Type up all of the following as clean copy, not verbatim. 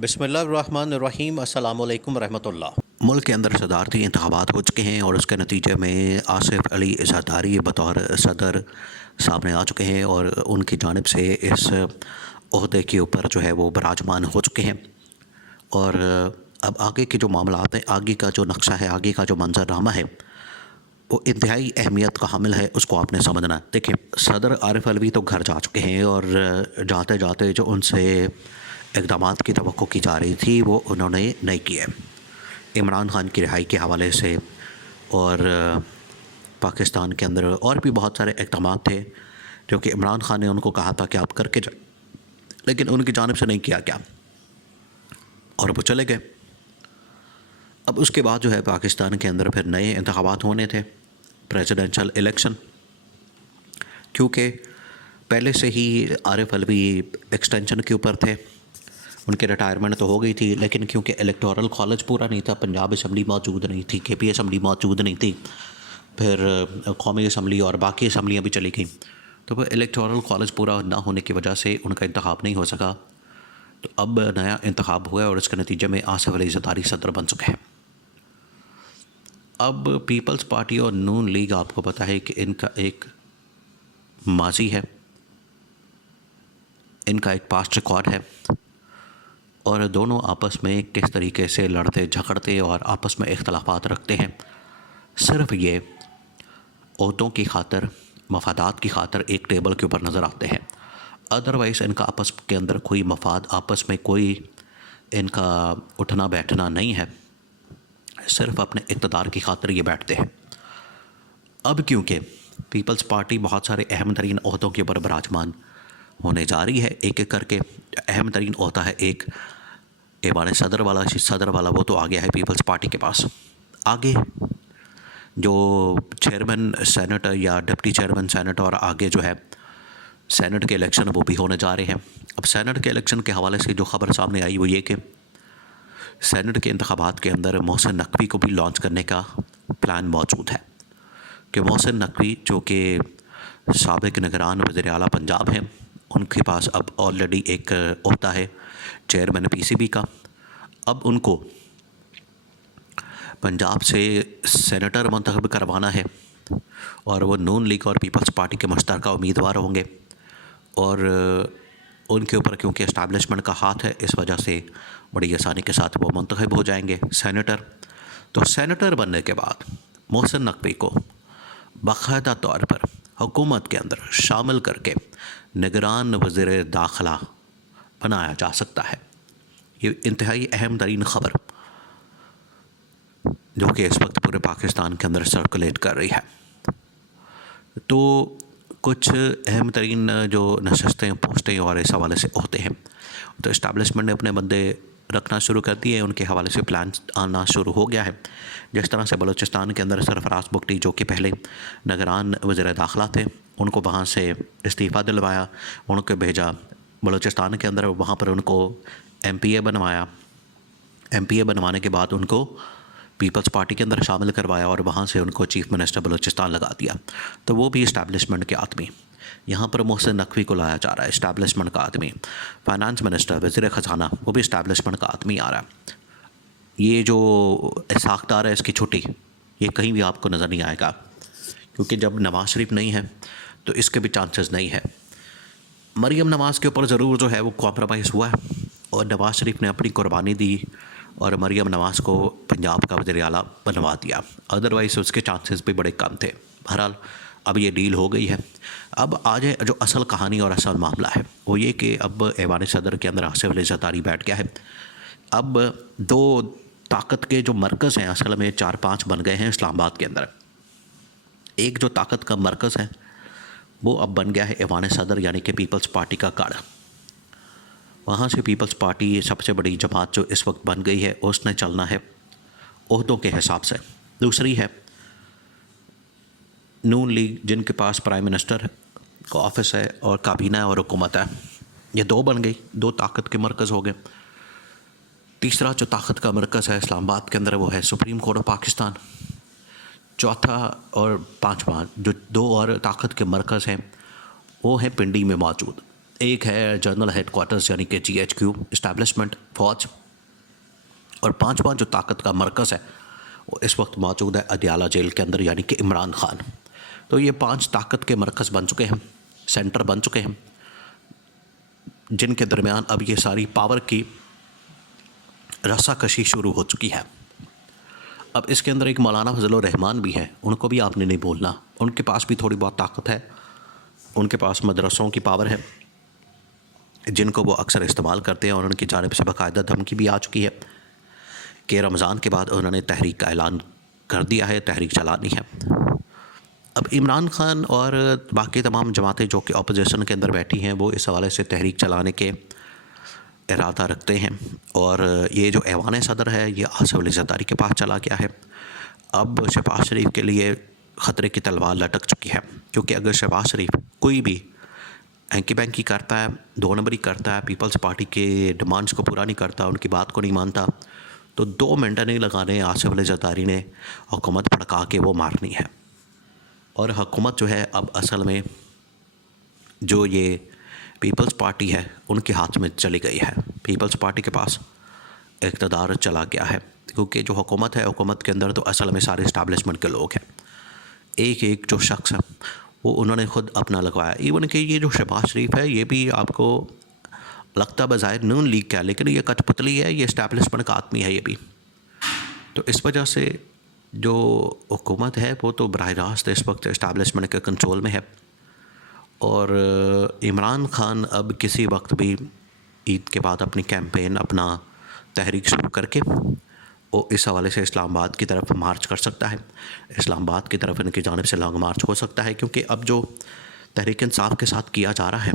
बिस्मिल्लाहिर्रहमानिर्रहीम अस्सलामु अलैकुम रहमतुल्लाह। मुल्क के अंदर सदारती इंतखाबात हो चुके हैं और उसके नतीजे में आसिफ अली ज़रदारी बतौर सदर सामने आ चुके हैं और उनकी जानिब से इस ओहदे के ऊपर जो है वो विराजमान हो चुके हैं। और अब आगे के जो मामलात हैं, आगे का जो नक्शा है, आगे का जो मंजरनामा है, वो इंतहाई अहमियत का हामिल है। उसको आपने समझना है। देखें, सदर आरिफ अलवी तो घर जा चुके हैं और जाते जाते जो उनसे इक़दामात की तवक्को की जा रही थी वो उन्होंने नहीं किए। इमरान खान की रिहाई के हवाले से और पाकिस्तान के अंदर और भी बहुत सारे इक़दामात थे जो कि इमरान खान ने उनको कहा था कि आप करके जाए, लेकिन उनकी जानिब से नहीं किया गया और वो चले गए। अब उसके बाद जो है पाकिस्तान के अंदर फिर नए इंतखाबात होने थे, प्रेसिडेंशियल इलेक्शन, क्योंकि पहले से ही आरिफ अलवी एक्सटेंशन के ऊपर थे। उनकी रिटायरमेंट तो हो गई थी, लेकिन क्योंकि इलेक्टोरल कॉलेज पूरा नहीं था, पंजाब असम्बली मौजूद नहीं थी, KP असम्बली मौजूद नहीं थी, फिर कौमी असम्बली और बाकी असम्बलियाँ भी चली गई, तो वह इलेक्टोरल कॉलेज पूरा ना होने की वजह से उनका इंतखाब नहीं हो सका। तो अब नया इंतखाब हुआ और इसके नतीजे में आसिफ अली ज़रदारी सदर बन चुके हैं। अब पीपल्स पार्टी और नून लीग, आपको पता है कि इनका एक माजी है, इनका एक पास्ट रिकॉर्ड है और दोनों आपस में किस तरीके से लड़ते झगड़ते और आपस में इख्तलाफात रखते हैं, सिर्फ ये ओहदों की खातर, मफादात की खातर एक टेबल के ऊपर नज़र आते हैं। अदरवाइज़ इनका आपस के अंदर कोई मफाद, आपस में कोई इनका उठना बैठना नहीं है, सिर्फ अपने इक़्तिदार की खातर ये बैठते हैं। अब क्योंकि पीपल्स पार्टी बहुत सारे अहम तरीन ओहदों के ऊपर विराजमान होने जा रही है, एक एक करके अहम तरीन ओहदा है एक ऐवान सदर वाला, वो तो आ गया है पीपल्स पार्टी के पास। आगे जो चेयरमैन सेनेट या डिप्टी चेयरमैन सेनेट और आगे जो है सेनेट के इलेक्शन वो भी होने जा रहे हैं। अब सेनेट के इलेक्शन के हवाले से जो ख़बर सामने आई वो ये कि सेनेट के इंतखाबात के अंदर मोहसिन नकवी को भी लॉन्च करने का प्लान मौजूद है कि मोहसिन नकवी जो कि साबिक निगरान वज़ीर आला पंजाब हैं, उनके पास अब ऑलरेडी एक ओहदा है चेयरमैन PCB का। अब उनको पंजाब से सेनेटर मंतखब करवाना है और वो नून लीग और पीपल्स पार्टी के मुश्तरका उम्मीदवार होंगे और उनके ऊपर क्योंकि इस्टेब्लिशमेंट का हाथ है, इस वजह से बड़ी आसानी के साथ वो मुंतखब हो जाएंगे सेनेटर। तो सेनेटर बनने के बाद मोहसिन नकवी को बाकायदा तौर पर हुकूमत के अंदर शामिल करके निगरान वज़ीर दाखिला बनाया जा सकता है। ये इंतहाई अहम तरीन ख़बर जो कि इस वक्त पूरे पाकिस्तान के अंदर सर्कुलेट कर रही है। तो कुछ अहम तरीन जो नशस्तें, पोस्टें और इस हवाले से होते हैं, तो इस्टेब्लिशमेंट ने अपने बंदे रखना शुरू कर दिए, उनके हवाले से प्लान आना शुरू हो गया है। जिस तरह से बलूचिस्तान के अंदर सरफराज बुगटी जो कि पहले निगरान वज़ीर दाखिला थे, उनको वहाँ से इस्तीफ़ा दिलवाया, उनको भेजा बलूचिस्तान के अंदर, वहाँ पर उनको MPA बनवाया। MPA बनवाने के बाद उनको पीपल्स पार्टी के अंदर शामिल करवाया और वहाँ से उनको चीफ़ मिनिस्टर बलूचिस्तान लगा दिया। तो वो भी इस्टेब्लिशमेंट के आदमी। यहाँ पर मोहसिन नकवी को लाया जा रहा है, इस्टेब्लिशमेंट का आदमी। फाइनेंस मिनिस्टर, वज़ीर ख़जाना, वो भी इस्टेब्लिशमेंट का आदमी आ रहा है। ये जो साख्तार है इसकी छुट्टी, ये कहीं भी आपको नज़र नहीं आएगा, क्योंकि जब नवाज़ शरीफ नहीं है तो इसके भी चांसेस नहीं है। मरीम नवाज़ के ऊपर ज़रूर जो है वो कॉम्प्रोमाइज़ हुआ है और नवाज़ शरीफ ने अपनी कुर्बानी दी और मरीम नवाज़ को पंजाब का वज़ीर आला बनवा दिया, अदरवाइज़ उसके चांसेस भी बड़े कम थे। बहरहाल अब ये डील हो गई है। अब आज जो असल कहानी और असल मामला है वो ये कि अब ऐवान सदर के अंदर आसिफ अली ज़रदारी बैठ गया है। अब दो ताकत के जो मरकज़ हैं, असल में 4-5 बन गए हैं इस्लामाबाद के अंदर। एक जो ताकत का मरकज़ है वो अब बन गया है ऐवान सदर, यानी कि पीपल्स पार्टी का गढ़। वहाँ से पीपल्स पार्टी सबसे बड़ी जमात जो इस वक्त बन गई है, उसने चलना है ओहदों के हिसाब से। दूसरी है नून लीग, जिनके पास प्राइम मिनिस्टर का ऑफिस है और काबीना और हुकूमत है। ये दो बन गई, दो ताकत के मरकज़ हो गए। तीसरा जो ताकत का मरकज़ है इस्लामाबाद के अंदर वो है सुप्रीम कोर्ट ऑफ पाकिस्तान। चौथा और पांचवा जो दो और ताकत के मरकज़ हैं वो हैं पिंडी में मौजूद एक है जनरल हेडक्वार्टर्स यानी कि GHQ इस्टेब्लिशमेंट फ़ौज, और पांचवा जो ताकत का मरकज़ है वो इस वक्त मौजूद है अदियाला जेल के अंदर यानी कि इमरान खान। तो ये 5 ताकत के मरकज़ बन चुके हैं, सेंटर बन चुके हैं, जिनके दरमियान अब ये सारी पावर की रस्साकशी शुरू हो चुकी है। अब इसके अंदर एक मौलाना फजलुर रहमान भी हैं, उनको भी आपने नहीं बोलना। उनके पास भी थोड़ी बहुत ताकत है, उनके पास मदरसों की पावर है जिनको वो अक्सर इस्तेमाल करते हैं, और उनकी जानिब से बाकायदा धमकी भी आ चुकी है कि रमज़ान के बाद उन्होंने तहरीक का ऐलान कर दिया है, तहरीक चलानी है। अब इमरान खान और बाकी तमाम जमातें जो कि अपोजिशन के अंदर बैठी हैं वो इस हवाले से तहरीक चलाने के इरादा रखते हैं, और ये जो ऐवान सदर है ये आसिफ अली ज़रदारी के पास चला गया है। अब शहबाज शरीफ के लिए ख़तरे की तलवार लटक चुकी है, क्योंकि अगर शहबाज शरीफ कोई भी हैंकी बैंकी करता है, 2 नंबरी करता है, पीपल्स पार्टी के डिमांड्स को पूरा नहीं करता, उनकी बात को नहीं मानता, तो 2 मिनट नहीं लगाने आसिफ अली ज़रदारी ने हुकूमत भड़का के वो मारनी है। और हुकूमत जो है अब असल में जो ये पीपल्स पार्टी है उनके हाथ में चली गई है। पीपल्स पार्टी के पास इक़्तिदार चला गया है, क्योंकि जो हुकूमत है, हुकूमत के अंदर तो असल में सारे इस्टेब्लिशमेंट के लोग हैं। एक एक जो शख्स है वो उन्होंने ख़ुद अपना लगवाया। इवन कि ये जो शहबाज शरीफ है ये भी आपको लगता बज़ाहिर नून लीग का है, लेकिन ये कठपुतली है, ये इस्टेब्लिशमेंट का आदमी है ये भी। तो इस वजह से जो हुकूमत है वो तो बराह रास्त इस वक्त इस्टेब्लिशमेंट के कंट्रोल में है, और इमरान खान अब किसी वक्त भी ईद के बाद अपनी कैंपेन, अपना तहरीक शुरू करके वो इस हवाले से इस्लामाबाद की तरफ मार्च कर सकता है। इस्लामाबाद की तरफ इनकी जानिब से लॉन्ग मार्च हो सकता है, क्योंकि अब जो तहरीक इंसाफ के साथ किया जा रहा है,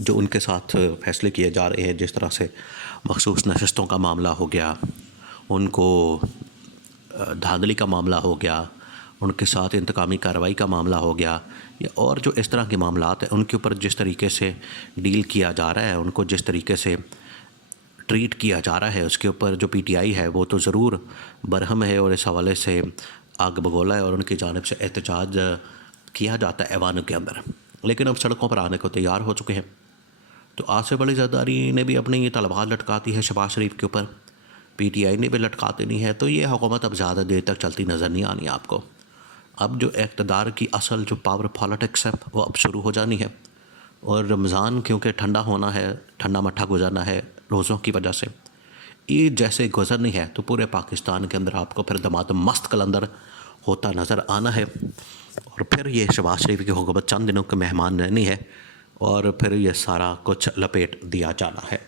जो उनके साथ फ़ैसले किए जा रहे हैं, जिस तरह से मखसूस नशस्तों का मामला हो गया, उनको धांधली का मामला हो गया, उनके साथ इंतकामी कार्रवाई का मामला हो गया, या और जो इस तरह के मामलात हैं उनके ऊपर जिस तरीके से डील किया जा रहा है, उनको जिस तरीके से ट्रीट किया जा रहा है, उसके ऊपर जो PTI है वो तो ज़रूर बरहम है, और इस हवाले से आग बगोला है, और उनकी जानिब से एहतजाज किया जाता है ऐवानों के अंदर। लेकिन अब सड़कों पर आने को तैयार हो चुके हैं। तो आसिफ अली ज़रदारी ने भी अपनी ये तलवार लटका दी है शहबाज शरीफ के ऊपर, PTI ने भी लटका देनी है। तो ये हुकूमत अब ज़्यादा देर तक चलती नज़र नहीं आनी आपको। अब जो इक़्तिदार की असल जो पावर पॉलिटिक्स है वो अब शुरू हो जानी है, और रमज़ान क्योंकि ठंडा होना है, ठंडा मट्ठा गुजरना है रोज़ों की वजह से, ईद जैसे गुजरनी है, तो पूरे पाकिस्तान के अंदर आपको फिर दमादम मस्त कलंदर होता नज़र आना है, और फिर ये शहबाज शरीफ की हुकूमत चंद दिनों के मेहमान रहनी है, और फिर ये सारा कुछ लपेट दिया जाना है।